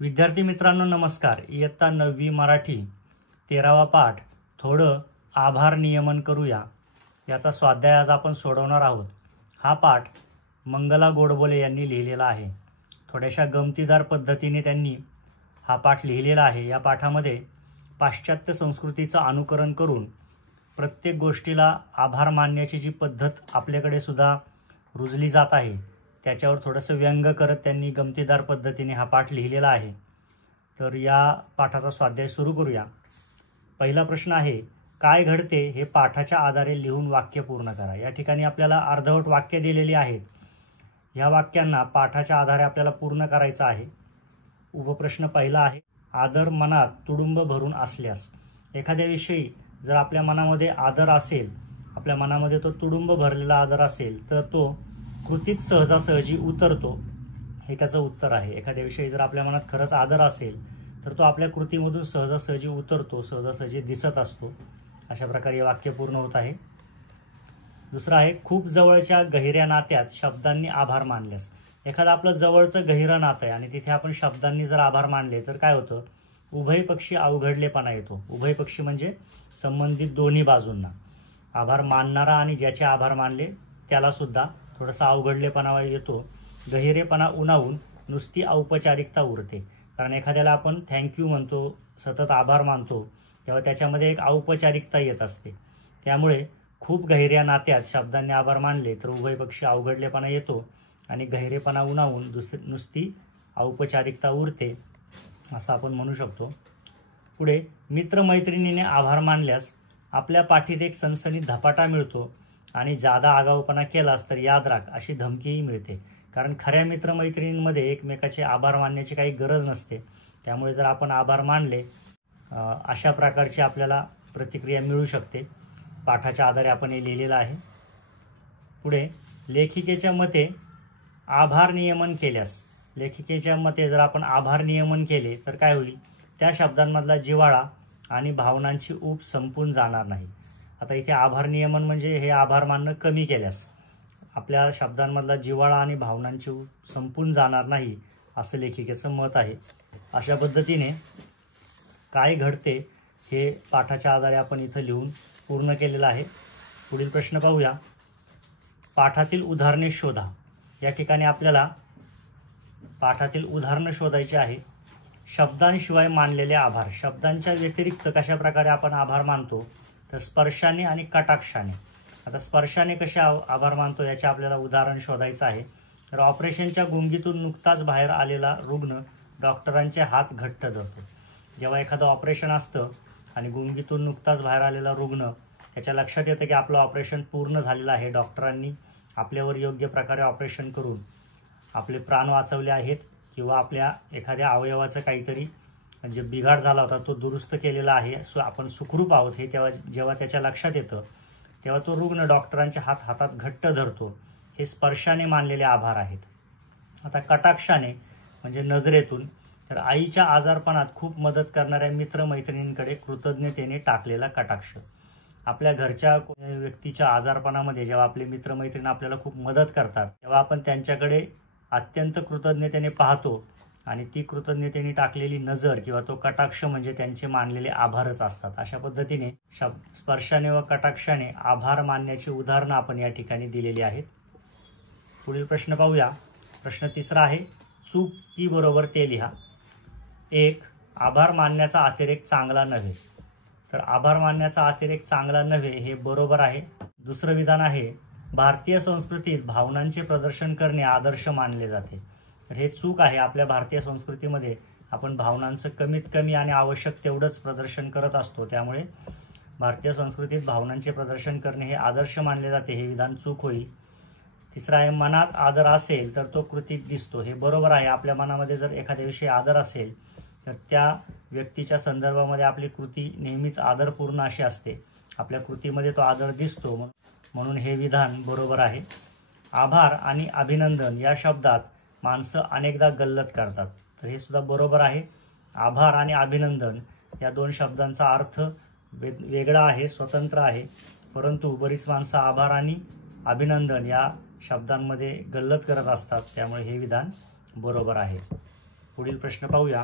विद्यार्थी मित्रांनो नमस्कार। इयत्ता 9वी मराठी 13वा पाठ थोडं आभार नियमन करूया याचा स्वाध्याय आज आपण सोडवणार आहोत। हा पाठ मंगला गोडबोले यांनी लिहिलेला आहे। थोड्याशा गमतीदार पद्धतीने त्यांनी हा पाठ लिहिलेला आहे। या पाठामध्ये पाश्चात्य संस्कृतीचं अनुकरण करून प्रत्येक गोष्टीला आभार मानण्याची जी पद्धत आपल्याकडे सुद्धा रुजली जात आहे त्याच्यावर थोडंसं व्यंग करत त्यांनी गमतीदार पद्धतीने हा पाठ लिहिलेला आहे। तर या पाठाचा स्वाध्याय सुरू करूया। पहिला प्रश्न आहे, काय घडते हे पाठाच्या आधारे लिहून वाक्य पूर्ण करा। या ठिकाणी आपल्याला अर्धवट वाक्य दिलेली आहेत। या वाक्यांना पाठाच्या आधारे आपल्याला पूर्ण करायचं आहे। उपप्रश्न पहिला आहे, आदर मनात तुडुंब भरून असल्यास। एखाद्याविषयी जर आपल्या मनामध्ये आदर असेल, आपल्या मनामध्ये तो तुडुंब भरलेला आदर असेल तर तो कृतीत सहजासहजी उतरतो, हे त्याचं उत्तर आहे। एखाद्याविषयी जर आपल्या मनात खरंच आदर असेल तर तो आपल्या कृतीमधून सहजासहजी उतरतो, सहजासहजी दिसत असतो। अशा प्रकारे हे वाक्य पूर्ण होत आहे। दुसरं आहे, खूप जवळच्या गहिऱ्या नात्यात शब्दांनी आभार मानल्यास। एखादं आपलं जवळचं गहिरं नातं आहे आणि तिथे आपण शब्दांनी जर आभार मानले तर काय होतं, उभयपक्षी अवघडलेपणा येतो। उभयपक्षी म्हणजे संबंधित दोन्ही बाजूंना। आभार मानणारा आणि ज्याचे आभार मानले त्याला सुद्धा थोडासा अवघडलेपणा येतो। गहिरेपणा उन्हावून नुसती औपचारिकता उरते। कारण एखाद्याला आपण थँक्यू म्हणतो, सतत आभार मानतो, तेव्हा त्याच्यामध्ये एक औपचारिकता येत असते। त्यामुळे खूप गहिऱ्या नात्यात शब्दांनी आभार मानले तर उभयपक्षी अवघडलेपणा येतो आणि गहिरेपणा उन्हावून नुसती औपचारिकता उरते असं आपण म्हणू शकतो। पुढे, मित्रमैत्रिणीने आभार मानल्यास आपल्या पाठीत एक सनसनी धपाटा मिळतो आणि जादा आगाऊपणा केलास तर याद राख अशी धमकीही मिळते। कारण खऱ्या मित्रमैत्रिणींमध्ये एकमेकाचे आभार मानण्याची काही गरज नसते। त्यामुळे जर आपण आभार मानले अशा प्रकारची आपल्याला प्रतिक्रिया मिळू शकते। पाठाच्या आधारे आपण हे लिहिलेलं आहे। पुढे, लेखिकेच्या मते आभार नियमन केल्यास। लेखिकेच्या मते जर आपण आभार नियमन केले तर काय होईल, त्या शब्दांमधला जिव्हाळा आणि भावनांची ऊब संपून जाणार नाही। आता इथे आभार नियमन म्हणजे हे आभार मानणं कमी केल्यास आपल्या शब्दांमधला जिव्हाळा आणि भावनांची ऊब संपून जाणार नाही असं लेखिकेचं मत आहे। अशा पद्धतीने काय घडते हे पाठाच्या आधारे आपण इथं लिहून पूर्ण केलेलं आहे। पुढील प्रश्न पाहूया, पाठातील उदाहरणे शोधा। या ठिकाणी आपल्याला पाठातील उदाहरणं शोधायची आहे। शब्दांशिवाय मानलेले आभार। शब्दांच्या व्यतिरिक्त कशा प्रकारे आपण आभार मानतो तर स्पर्शाने आणि कटाक्षाने। आता स्पर्शाने कसे आभार मानतो याचे आपल्याला उदाहरण शोधायचं आहे। तर ऑपरेशनच्या गुंगीतून नुकताच बाहेर आलेला रुग्ण डॉक्टरांचे हात घट्ट धरतो। जेव्हा एखादं ऑपरेशन असतं आणि गुंगीतून नुकताच बाहेर आलेला रुग्ण त्याच्या लक्षात येतं की आपलं ऑपरेशन पूर्ण झालेलं आहे, डॉक्टरांनी आपल्यावर योग्य प्रकारे ऑपरेशन करून आपले प्राण वाचवले आहेत किंवा आपल्या एखाद्या अवयवाचं काहीतरी म्हणजे बिघाड झाला होता तो दुरुस्त केलेला आहे, आपण सुखरूप आहोत हे जेव्हा त्याच्या लक्षात येतं तेव्हा तो रुग्ण डॉक्टरांच्या हातात घट्ट धरतो। हे स्पर्शाने मानलेले आभार आहेत। आता कटाक्षाने म्हणजे नजरेतून, तर आईच्या आजारपणात खूप मदत करणाऱ्या मित्रमैत्रिणींकडे कृतज्ञतेने टाकलेला कटाक्ष। आपल्या घरच्या व्यक्तीच्या आजारपणामध्ये जेव्हा आपले मित्रमैत्रीण आपल्याला खूप मदत करतात तेव्हा आपण त्यांच्याकडे अत्यंत कृतज्ञतेने पाहतो आणि ती कृतज्ञतेने टाकलेली नजर किंवा तो कटाक्ष म्हणजे त्यांचे मानलेले आभारच असतात। अशा पद्धतीने स्पर्शाने व कटाक्षाने आभार मानण्याची उदाहरणं आपण या ठिकाणी दिलेली आहेत। पुढील प्रश्न पाहूया। प्रश्न तिसरा आहे, चूक की बरोबर ते लिहा। 1. आभार मानण्याचा अतिरेक चांगला नव्हे। तर आभार मानण्याचा अतिरेक चांगला नव्हे हे बरोबर आहे। दुसरं विधान आहे, भारतीय संस्कृतीत भावनांचे प्रदर्शन करणे आदर्श मानले जाते। तर हे चूक आहे। आपल्या भारतीय संस्कृतीमध्ये आपण भावनांचं कमीत कमी आणि आवश्यक तेवढंच प्रदर्शन करत असतो। त्यामुळे भारतीय संस्कृतीत भावनांचे प्रदर्शन करणे हे आदर्श मानले जाते, हे विधान चूक होईल। तिसरा आहे, मनात आदर असेल तर तो कृतीत दिसतो। हे बरोबर आहे। आपल्या मनामध्ये जर एखाद्याविषयी आदर असेल तर त्या व्यक्तीच्या संदर्भामध्ये आपली कृती नेहमीच आदरपूर्ण अशी असते, आपल्या कृतीमध्ये तो आदर दिसतो, म्हणून हे विधान बरोबर आहे। आभार आणि अभिनंदन या शब्दात माणसं अनेकदा गल्लत करतात। तर हे सुद्धा बरोबर आहे। आभार आणि अभिनंदन या दोन शब्दांचा अर्थ वेगळा आहे, स्वतंत्र आहे, परंतु बरीच माणसं आभार आणि अभिनंदन या शब्दांमध्ये गल्लत करत असतात। त्यामुळे हे विधान बरोबर आहे। पुढील प्रश्न पाहूया.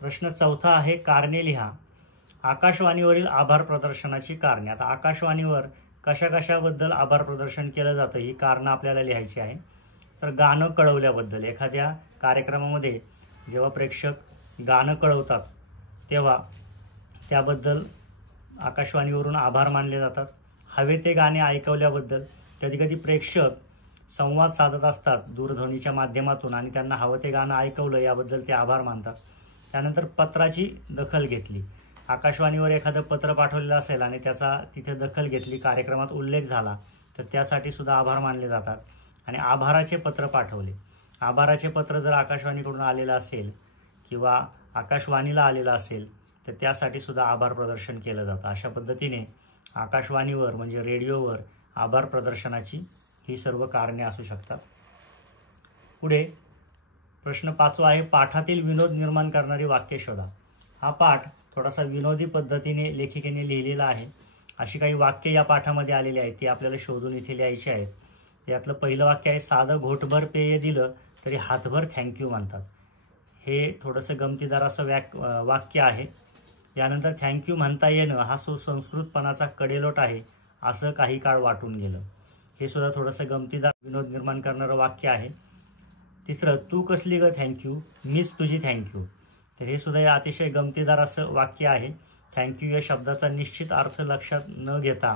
प्रश्न 4 आहे, कारणे लिहा. आकाशवाणीवरील आभार प्रदर्शनाची कारणे. आता आकाशवाणीवर कशा कशाबद्दल आभार प्रदर्शन केलं जातं ही कारणं आपल्याला लिहायची आहे. तर गाणं कळवल्याबद्दल, एखाद्या कार्यक्रमामध्ये जेव्हा प्रेक्षक गाणं कळवतात तेव्हा त्याबद्दल आकाशवाणीवरून आभार मानले जातात. हवे ते गाणे ऐकवल्याबद्दल, कधीकधी प्रेक्षक संवाद साधत असतात दूरध्वनीच्या माध्यमातून आणि त्यांना हवं ते गाणं ऐकवलं याबद्दल ते आभार मानतात. त्यानंतर पत्राची दखल घेतली. आकाशवाणीवर एखादं पत्र पाठवलेलं असेल आणि त्याचा तिथे दखल घेतली, कार्यक्रमात उल्लेख झाला तर त्यासाठी सुद्धा आभार मानले जातात. आणि आभाराचे पत्र पाठवले. आभाराचे पत्र जर आकाशवाणीकडून आलेलं असेल किंवा आकाशवाणीला आलेलं असेल तर त्यासाठी सुद्धा आभार प्रदर्शन केलं जातं. अशा पद्धतीने आकाशवाणीवर म्हणजे रेडिओवर आभार प्रदर्शनाची ही सर्व कारणे असू शकतात. पुढे प्रश्न 5 आहे, पाठातील विनोद निर्माण करणारी वाक्य शोधा. हा पाठ थोडासा विनोदी पद्धतीने लेखिकेने लिहिलेला आहे. अशी काही वाक्य या पाठामध्ये आलेली आहेत ती आपल्याला शोधून इथे लिहायची आहेत. यातलं पहिलं वाक्य आहे, साधं घोटभर पेय दिलं तरी हातभर थँक्यू म्हणतात. हे थोडंसं गमतीदार असं वाक्य आहे. यानंतर थँक्यू म्हणता येणं हा सुसंस्कृतपणाचा कडेलोट आहे असं काही काळ वाटून गेलं. हे सुद्धा थोडंसं गमतीदार विनोद निर्माण करणारं वाक्य आहे. तिसरं, तू कसली ग थँक्यू, मीच तुझी थँक्यू. तर हे सुद्धा अतिशय गमतीदार असं वाक्य आहे. थँक्यू या शब्दाचा निश्चित अर्थ लक्षात न घेता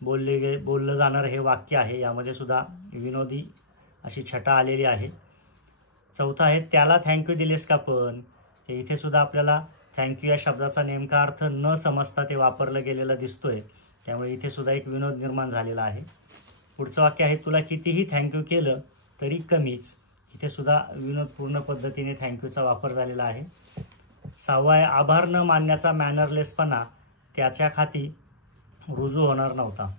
बोललं जाणारं हे वाक्य आहे. यामध्ये सुद्धा विनोदी अशी छटा आलेली आहे. 4 आहे, त्याला थँक्यू दिलेस का पण. ते इथे सुद्धा आपल्याला थँक्यू या शब्दाचा नेमका अर्थ न समजता ते वापरलं गेलेलं दिसतोय. त्यामुळे इथे सुद्धा एक विनोद निर्माण झालेला आहे. पुढचं वाक्य आहे, तुला कितीही थँक्यू केलं तरी कमीच. इथे सुद्धा विनोदपूर्ण पद्धतीने थँक्यूचा वापर झालेला आहे. 6 आहे, आभार न मानण्याचा मॅनरलेसपणा त्याच्या खाती रुजू होणार नव्हता.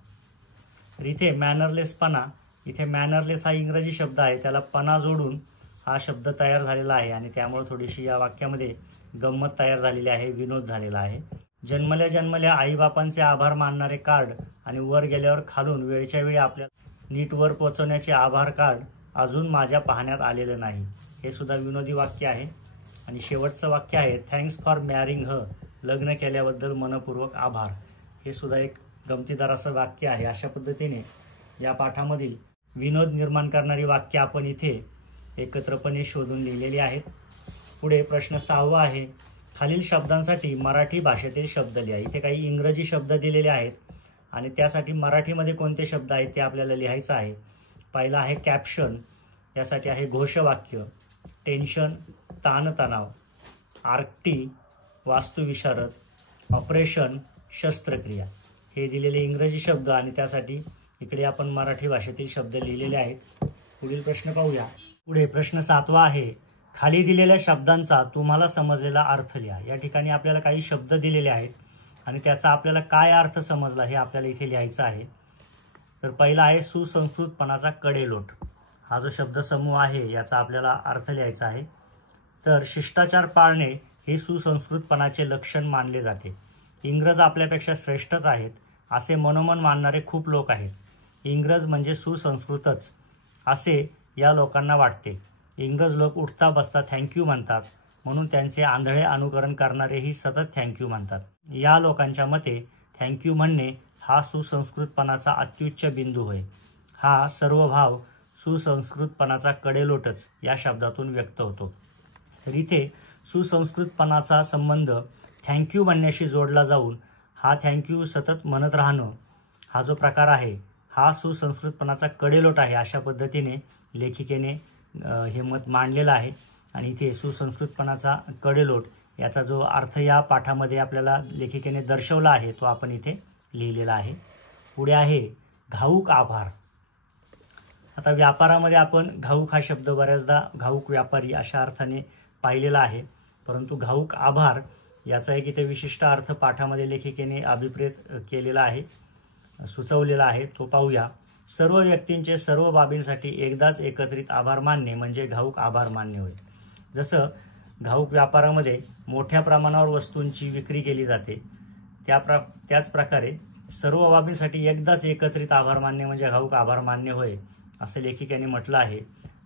तर इथे मॅनरलेसपणा, इथे मॅनरलेस हा इंग्रजी शब्द आहे, त्याला पणा जोडून हा शब्द तयार झालेला आहे आणि त्यामुळे थोडीशी या वाक्यामध्ये गंमत तयार झालेली आहे, विनोद झालेला आहे. जन्मल्या जन्मल्या आईबापांचे आभार मानणारे कार्ड आणि वर गेल्यावर खालून वेळच्या वेळी आपल्याला नीट वर पोहोचवण्याचे आभार कार्ड अजून माझ्या पाहण्यात आलेलं नाही. हे सुद्धा विनोदी वाक्य आहे. आणि शेवटचं वाक्य आहे, थँक्स फॉर मॅरिंग हर, लग्न केल्याबद्दल मनपूर्वक आभार. हे सुद्धा एक गमतीदार असं वाक्य आहे. अशा पद्धतीने या पाठामधील विनोद निर्माण करणारी वाक्य आपण इथे एकत्रपणे शोधून लिहिलेली आहेत. पुढे प्रश्न 6 आहे, खालील शब्दांसाठी मराठी भाषेतील शब्द लिहा. इथे काही इंग्रजी शब्द दिलेले आहेत आणि त्यासाठी मराठीमध्ये कोणते शब्द आहेत ते आपल्याला लिहायचं आहे. पहिला आहे कॅप्शन, यासाठी आहे घोषवाक्य, टेन्शन ताणतणाव, आर्कटी वास्तुविशारद, ऑपरेशन शस्त्रक्रिया. हे दिलेले इंग्रजी शब्द आणि त्यासाठी इकडे आपण मराठी भाषेतील शब्द लिहिलेले आहेत. पुढील प्रश्न पाहूया. पुढे प्रश्न 7 आहे, खाली दिलेल्या शब्दांचा तुम्हाला समजलेला अर्थ लिहा. या ठिकाणी आपल्याला काही शब्द दिलेले आहेत आणि त्याचा आपल्याला काय अर्थ समजला हे आपल्याला इथे लिहायचं आहे. तर पहिला आहे सुसंस्कृतपणाचा कडेलोट. हा जो शब्दसमूह आहे याचा आपल्याला अर्थ लिहायचा आहे. तर शिष्टाचार पाळणे हे सुसंस्कृतपणाचे लक्षण मानले जाते. इंग्रज आपल्यापेक्षा श्रेष्ठच आहेत असे मनोमन मानणारे खूप लोक आहेत. इंग्रज म्हणजे सुसंस्कृतच असे या लोकांना वाटते. इंग्रज लोक उठता बसता थँक्यू म्हणतात, म्हणून त्यांचे आंधळे अनुकरण करणारेही सतत थँक्यू म्हणतात. या लोकांच्या मते थँक्यू म्हणणे हा सुसंस्कृतपणाचा अत्युच्च बिंदू होय. हा सर्व भाव सुसंस्कृतपणाचा कडेलोटच या शब्दातून व्यक्त होतो. तर इथे सुसंस्कृतपणाचा संबंध थँक्यू म्हणण्याशी जोडला जाऊन हा थँक्यू सतत म्हणत राहणं हा जो प्रकार आहे हा सुसंस्कृतपणाचा कडेलोट आहे. अशा पद्धतीने लेखिकेने हे मत मांडलेलं आहे आणि इथे सुसंस्कृतपणाचा कडेलोट याचा जो अर्थ या पाठामध्ये आपल्याला लेखिकेने दर्शवला आहे तो आपण इथे लिहिलेला आहे. पुढे आहे घाऊक आभार. आता व्यापारामध्ये आपण घाऊक हा शब्द बऱ्याचदा घाऊक व्यापारी अशा अर्थाने पाहिलेला आहे, परंतु घाऊक आभार याचा एक इथे विशिष्ट अर्थ पाठामध्ये लेखिकेने अभिप्रेत केलेला आहे, सुचवलेला आहे. तो पाहूया. सर्व व्यक्तींचे सर्व बाबींसाठी एकदाच एकत्रित आभार मानणे म्हणजे घाऊक आभार मानणे होय. जसं घाऊक व्यापारामध्ये मोठ्या प्रमाणावर वस्तूंची विक्री केली जाते त्याच प्रकारे सर्व बाबींसाठी एकदाच एकत्रित आभार मानणे म्हणजे घाऊक आभार मानणे होय असं लेखिकेने म्हटलं आहे.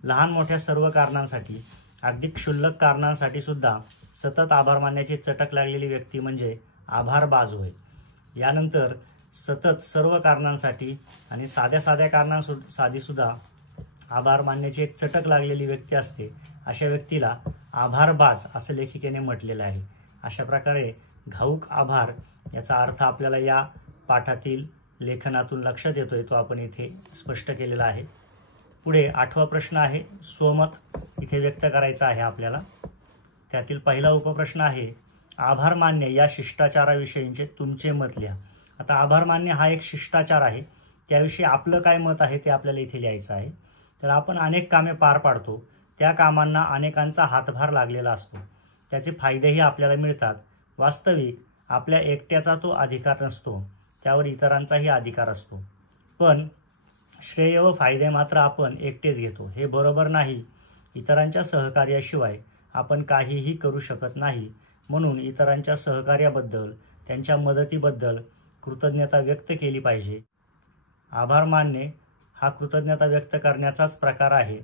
लहान मोठ्या सर्व कारणांसाठी अगदी क्षुल्लक कारणांसाठी सुद्धा सतत आभार मानण्याची चटक लागलेली व्यक्ती म्हणजे आभारबाज होय. यानंतर सतत सर्व कारणांसाठी आणि साध्या साध्या कारणांसाठी सुद्धा आभार मानण्याची एक चटक लागलेली व्यक्ती असते. अशा व्यक्तीला आभारबाज असं लेखिकेने म्हटलेलं आहे. अशा प्रकारे घाऊक आभार याचा अर्थ आपल्याला या पाठातील लेखनातून लक्षात येतोय, तो आपण इथे स्पष्ट केलेला आहे. पुढे 8वा प्रश्न आहे, स्वमत इथे व्यक्त करायचं आहे आपल्याला. त्यातील पहिला उपप्रश्न आहे, आभार मानणे या शिष्टाचाराविषयीचे तुमचे मत लिहा. आता आभार मानणे हा एक शिष्टाचार आहे, त्याविषयी आपलं काय मत आहे ते आपल्याला इथे लिहायचं आहे. तर आपण अनेक कामे पार पाडतो, त्या कामांना अनेकांचा हातभार लागलेला असतो, त्याचे फायदेही आपल्याला मिळतात. वास्तविक आपल्या एकट्याचा तो अधिकार नसतो, त्यावर इतरांचाही अधिकार असतो. पण श्रेय व फायदे मात्र आपण एकटेच घेतो, हे बरोबर नाही. इतरांच्या सहकार्याशिवाय आपण काहीही करू शकत नाही. म्हणून इतरांच्या सहकार्याबद्दल, त्यांच्या मदतीबद्दल कृतज्ञता व्यक्त केली पाहिजे. आभार मानणे हा कृतज्ञता व्यक्त करण्याचाच प्रकार आहे.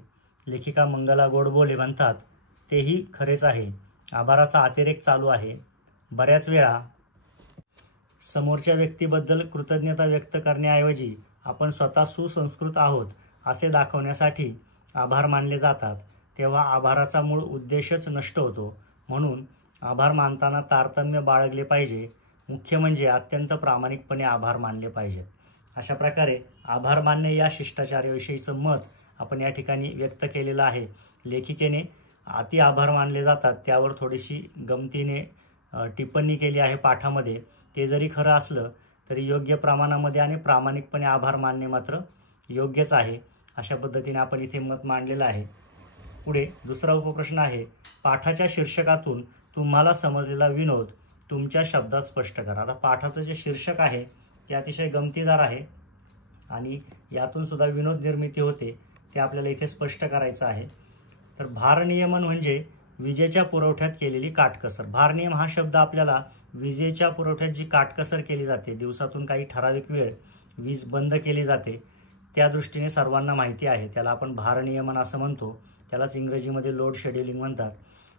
लेखिका मंगला गोडबोले म्हणतात, तेही खरेच आहे. आभाराचा अतिरेक चालू आहे. बऱ्याच वेळा समोरच्या व्यक्तीबद्दल कृतज्ञता व्यक्त करण्याऐवजी आपण स्वतः सुसंस्कृत आहोत असे दाखवण्यासाठी आभार मानले जातात. तेव्हा आभाराचा मूळ उद्देशच नष्ट होतो. म्हणून आभार मानताना तारतम्य बाळगले पाहिजे. मुख्य म्हणजे अत्यंत प्रामाणिकपणे आभार मानले पाहिजेत. अशा प्रकारे आभार मानणे या शिष्टाचाराविषयीचं मत आपण या ठिकाणी व्यक्त केलेलं आहे. लेखिकेने अति आभार मानले जातात त्यावर थोडीशी गमतीने टिप्पणी केली आहे पाठामध्ये. ते जरी खरं असलं तरी योग्य प्रमाणामध्ये आणि प्रामाणिकपणे आभार मानणे मात्र योग्यच आहे. अशा पद्धतीने आपण इथे मत मांडलेलं आहे. पुढे दुसरा उपप्रश्न आहे, पाठाच्या शीर्षकातून तुम्हाला समजलेला विनोद तुमच्या शब्दात स्पष्ट करा. आता पाठाचं जे शीर्षक आहे ते अतिशय गमतीदार आहे आणि यातून सुद्धा विनोद निर्मिती होते, ते आपल्याला इथे स्पष्ट करायचं आहे. तर भारनियमन म्हणजे विजेच्या पुरवठ्यात केलेली काटकसर. भारनियम हा शब्द आपल्याला विजेच्या पुरवठ्यात जी काटकसर केली जाते, दिवसातून काही ठराविक वेळ वीज बंद केली जाते, त्या दृष्टीने सर्वांना माहिती आहे. त्याला आपण भारनियमन असं म्हणतो. त्यालाच इंग्रजीमध्ये लोड शेड्युलिंग म्हणतात.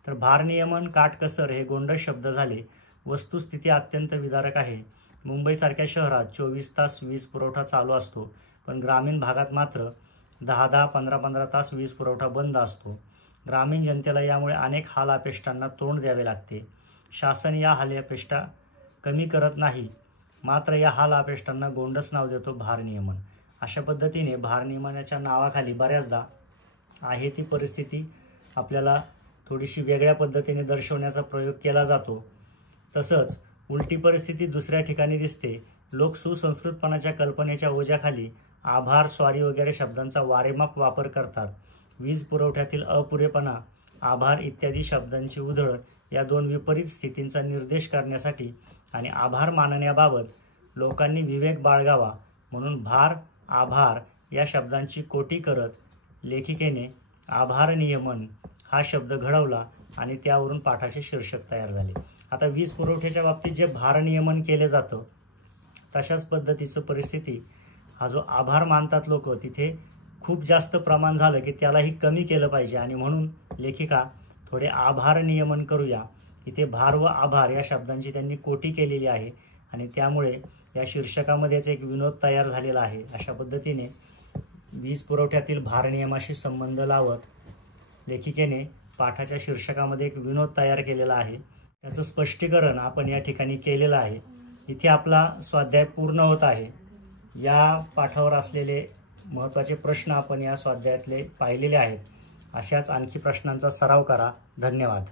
तर भारनियमन, काटकसर हे गोंडस शब्द झाले. वस्तुस्थिती अत्यंत विदारक आहे. मुंबईसारख्या शहरात 24 तास वीज पुरवठा चालू असतो, पण ग्रामीण भागात मात्र 10-10, 15-15 तास वीज पुरवठा बंद असतो. ग्रामीण जनतेला यामुळे अनेक हाल अपेष्टांना तोंड द्यावे लागते. शासन या हाल अपेष्टा कमी करत नाही, मात्र या हाल अपेष्टांना गोंडस नाव देतो भारनियमन. अशा पद्धतीने भारनियमनाच्या नावाखाली बऱ्याचदा आहे ती परिस्थिती आपल्याला थोडीशी वेगळ्या पद्धतीने दर्शवण्याचा प्रयोग केला जातो. तसंच उलटी परिस्थिती दुसऱ्या ठिकाणी दिसते. लोक सुसंस्कृतपणाच्या कल्पनेच्या ओझ्याखाली आभार, स्वारी वगैरे शब्दांचा वारेमाप वापर करतात. वीज पुरवठ्यातील अपुरेपणा, आभार इत्यादी शब्दांची उधळ या दोन विपरीत स्थितींचा निर्देश करण्यासाठी आणि आभार मानण्याबाबत लोकांनी विवेक बाळगावा म्हणून भार, आभार या शब्दांची कोटी करत लेखिकेने आभार नियमन हा शब्द घडवला आणि त्यावरून पाठाचे शीर्षक तयार झाले. आता वीज पुरवठ्याच्या बाबतीत जे भारनियमन केले जातं तशाच पद्धतीचं परिस्थिती हा जो आभार मानतात लोक, तिथे खूप जास्त प्रमाण झालं की त्यालाही कमी केलं पाहिजे आणि म्हणून लेखिका थोडे आभार नियमन करूया. इथे भार व आभार या शब्दांची त्यांनी कोटी केलेली आहे आणि त्यामुळे या शीर्षकामध्येच एक विनोद तयार झालेला आहे. अशा पद्धतीने वीज पुरवठ्यातील भारनियमाशी संबंध लावत लेखिकेने पाठाच्या शीर्षकामध्ये एक विनोद तयार केलेला आहे. त्याचं स्पष्टीकरण आपण या ठिकाणी केलेलं आहे. इथे आपला स्वाध्याय पूर्ण होत आहे. या पाठावर असलेले महत्त्वाचे प्रश्न आपण या स्वाध्यायातले पाहिलेले आहेत. अशाच आणखी प्रश्नांचा सराव करा. धन्यवाद.